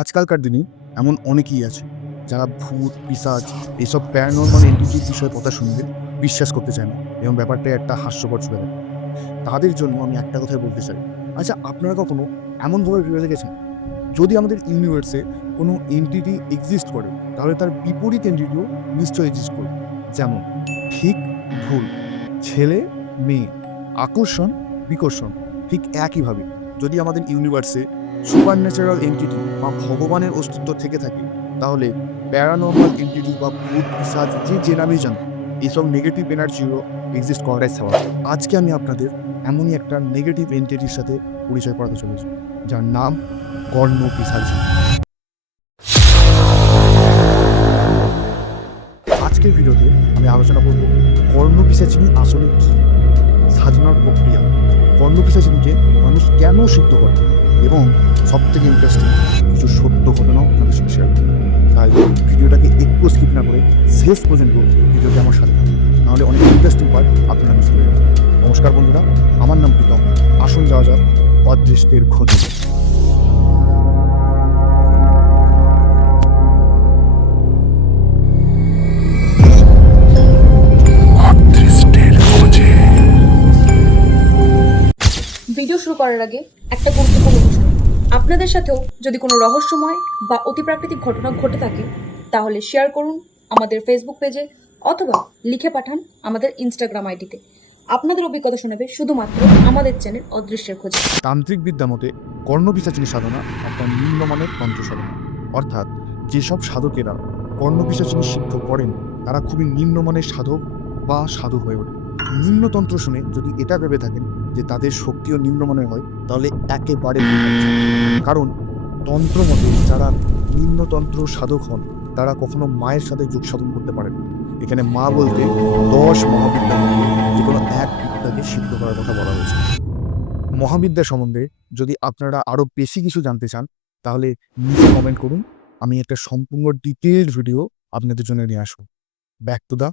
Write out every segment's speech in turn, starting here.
আজকালকার দিনে এমন অনেকেই আছে যারা ভূত পিসাজ এইসব প্যারানর্মাল এন্টিটির বিষয়ে কথা শুনলে বিশ্বাস করতে চায় না এবং ব্যাপারটা একটা হাস্যকর চলে যায় তাদের জন্য আমি একটা কথাই বলতে চাই। আচ্ছা আপনারা কখনো এমনভাবে ভেবে দেখেছেন? যদি আমাদের ইউনিভার্সে কোনো এন্টিটি এক্সিস্ট করে, তাহলে তার বিপরীত এন্টিটিও নিশ্চয়ই এক্সিস্ট করবে। যেমন ঠিক ভুল, ছেলে, মেয়ে, আকর্ষণ, বিকর্ষণ, ঠিক একইভাবে। যদি আমাদের ইউনিভার্সে সুপার ন্যাচারাল এন্টিটি বা ভগবানের অস্তিত্ব থেকে থাকে, তাহলে প্যারানর্মাল এন্টিটি বা ভূত পিসাজ যে যে নামেই জানো এইসব নেগেটিভ এনার্জিও এক্সিস্ট করাটাই স্বাভাবিক। আজকে আমি আপনাদের এমনই একটা নেগেটিভ এন্টিটির সাথে পরিচয় করাতে চলেছি, যার নাম কর্ণ পিসাজ আজকের ভিডিওতে আমি আলোচনা করব কর্ণ পিসাচিনি আসলে কি, সাজানোর প্রক্রিয়া। কর্ণ পিসাচিনিকে মানুষ কেন সিদ্ধ করে? এবং সব থেকে ইন্টারেস্টিং কিছু সত্য ঘটনাও আপনাদের সাথে শেয়ার করব। তাই ভিডিওটাকে একটু স্কিপ না করে শেষ পর্যন্ত ভিডিওটি আমার সাথে নাহলে অনেক ইন্টারেস্টিং পার্ট আপনারা মিস করে নমস্কার বন্ধুরা আমার নাম প্রীতম। আসুন যাওয়া যাক অদৃষ্টের খোঁজে। ভিডিও শুরু করার আগে একটা গুরুত্বপূর্ণ আপনাদের সাথেও যদি কোনো রহস্যময় বা অতিপ্রাকৃতিক ঘটনা ঘটে থাকে, তাহলে শেয়ার করুন আমাদের ফেসবুক পেজে অথবা লিখে পাঠান আমাদের ইনস্টাগ্রাম আইডিতে আপনাদের অভিজ্ঞতা শোনাবে শুধুমাত্র আমাদের চ্যানেল অদৃশ্যের খোঁজে। তান্ত্রিক বিদ্যা মতে কর্ণপিসাচিনী সাধনা একটা নিম্নমানের তন্ত্র সাধনা অর্থাৎ, যেসব সাধকেরা কর্ণপিসাচিনী সিদ্ধ করেন, তারা খুবই নিম্নমানের সাধক বা সাধু হয়ে ওঠে। নিম্নতন্ত্র শুনে যদি এটা ভেবে থাকেন যে তাদের শক্তিও নিম্নমানের হয়, তাহলে একেবারে কারণ তন্ত্র মতে যারা নিম্নতন্ত্র সাধক হন, তারা কখনো মায়ের সাথে যোগ সাধন করতে পারেন এখানে মা বলতে দশ মহাবিদ্যার মধ্যে যে কোনো এক বিদ্যাকে সিদ্ধ করার কথা বলা হয়েছে। মহাবিদ্যা সম্বন্ধে যদি আপনারা আরও বেশি কিছু জানতে চান, তাহলে নিচে কমেন্ট করুন। আমি একটা সম্পূর্ণ ডিটেলড ভিডিও আপনাদের জন্য নিয়ে আসব। ব্যাক টু দ্য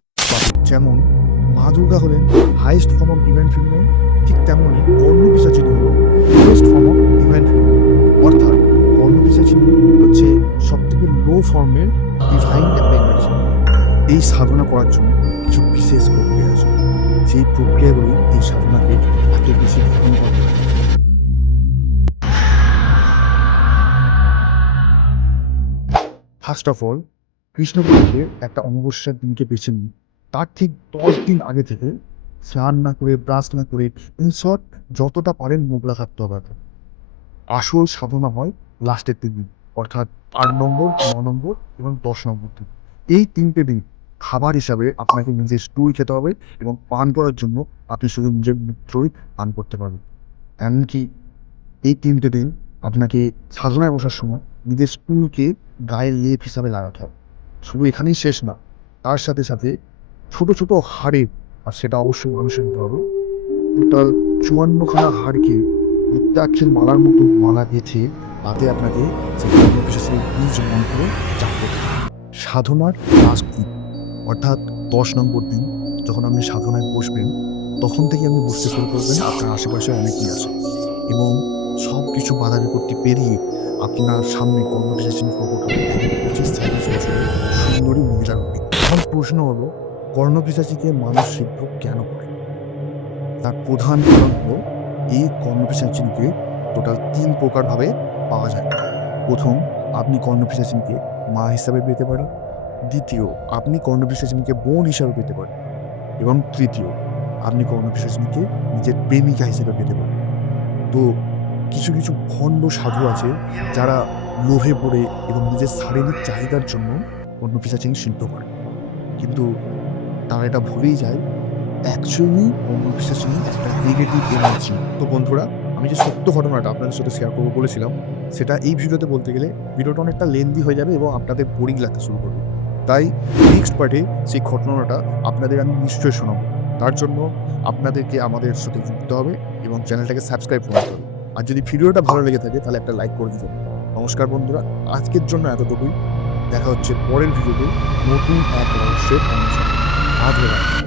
যেমন মা দুর্গা হলেন হাইয়েস্ট ফর্ম অফ ইভেন্ট ফিল্মে ঠিক তেমনই কর্ণ পিসাচিনী হল। লোয়েস্ট ফর্ম অফ ইভেন্ট অর্থাৎ কর্ণ পিসাচিনী হচ্ছে সব থেকে লো ফর্মের ডিভাইন একটা এই সাধনা করার জন্য কিছু বিশেষ প্রক্রিয়া আছে। সেই প্রক্রিয়াগুলি এই সাধনাকে এত বেশি কঠিন করে। ফার্স্ট অফ অল কৃষ্ণপক্ষে একটা অমাবস্যার দিনকে বেছে নিন। তার ঠিক দশ দিন আগে থেকে স্নান না করে ব্রাশ না করে শর্ট যতটা পারেন মোগলা থাকতে হবে আসল সাধনা হয় লাস্টের তিন দিন, অর্থাৎ আট নম্বর, ন নম্বর এবং দশ নম্বর দিন। এই তিনটে দিন খাবার হিসাবে আপনাকে নিজের স্টুল খেতে হবে এবং পান করার জন্য আপনি শুধু নিজের মূত্রই পান করতে পারবেন। এমনকি এই তিনটে দিন আপনাকে সাধনায় বসার সময় নিজের স্টুলকে গায়ে লেপ হিসাবে লাগাতে হবে। শুধু এখানেই শেষ না, তার সাথে সাথে ছোট ছোট হাড়ে আর সেটা অবশ্যই মানুষের হবে। টোটাল চুয়ান্নখানা হাড়কে রুদ্রাক্ষের মালার মতো মালা গেঁথে তাতে আপনাকে বিশেষের বীজ মন্ত্র চাপ সাধনার লাস্ট অর্থাৎ দশ নম্বর দিন যখন আপনি সাধনায় বসবেন, তখন থেকে আপনি বুঝতে শুরু করবেন, আপনার আশেপাশে অনেকেই আছে। এবং সব কিছু বাধা বিপত্তি পেরিয়ে আপনার সামনে একজন পঁচিশ ছাব্বিশ বছরের সুন্দরী মহিলা প্রশ্ন হলো কর্ণপিশাচিকে মানুষ সিদ্ধ কেন করে? তার প্রধান কারণ হলো, এই কর্ণপিশাচিনকে টোটাল তিন প্রকারভাবে পাওয়া যায়। প্রথম, আপনি কর্ণপিশাচিনকে মা হিসাবে পেতে পারেন। দ্বিতীয়, আপনি কর্ণপিশাচিনকে বোন হিসাবে পেতে পারেন। এবং তৃতীয়, আপনি কর্ণপিশাচিনকে নিজের প্রেমিকা হিসেবে পেতে পারেন। তো কিছু কিছু ভণ্ড সাধু আছে যারা লোভে পড়ে এবং নিজের শারীরিক চাহিদার জন্য অন্য পিসাচিং সিদ্ধ করে। কিন্তু তারা এটা ভুলেই যায়। অ্যাকচুয়ালি পিসাচিং একটা নেগেটিভ এনার্জি তো বন্ধুরা, আমি যে সত্য ঘটনাটা আপনাদের সাথে শেয়ার করব বলেছিলাম, সেটা এই ভিডিওতে বলতে গেলে ভিডিওটা অনেকটা লেন্দি হয়ে যাবে এবং আপনাদের বোরিং লাগতে শুরু করবে। তাই নেক্সট পার্টে সেই ঘটনাটা আপনাদের আমি নিশ্চয়ই শোনাবো। তার জন্য আপনাদেরকে আমাদের সাথে যুক্ত হবে এবং চ্যানেলটাকে সাবস্ক্রাইব করতে হবে। আর যদি ভিডিওটা ভালো লেগে থাকে, তাহলে একটা লাইক করে দিতে নমস্কার বন্ধুরা, আজকের জন্য এতটুকুই। দেখা হচ্ছে পরের ভিডিওতে নতুন এক রহস্যের অনুষ্ঠান Hadi bakalım.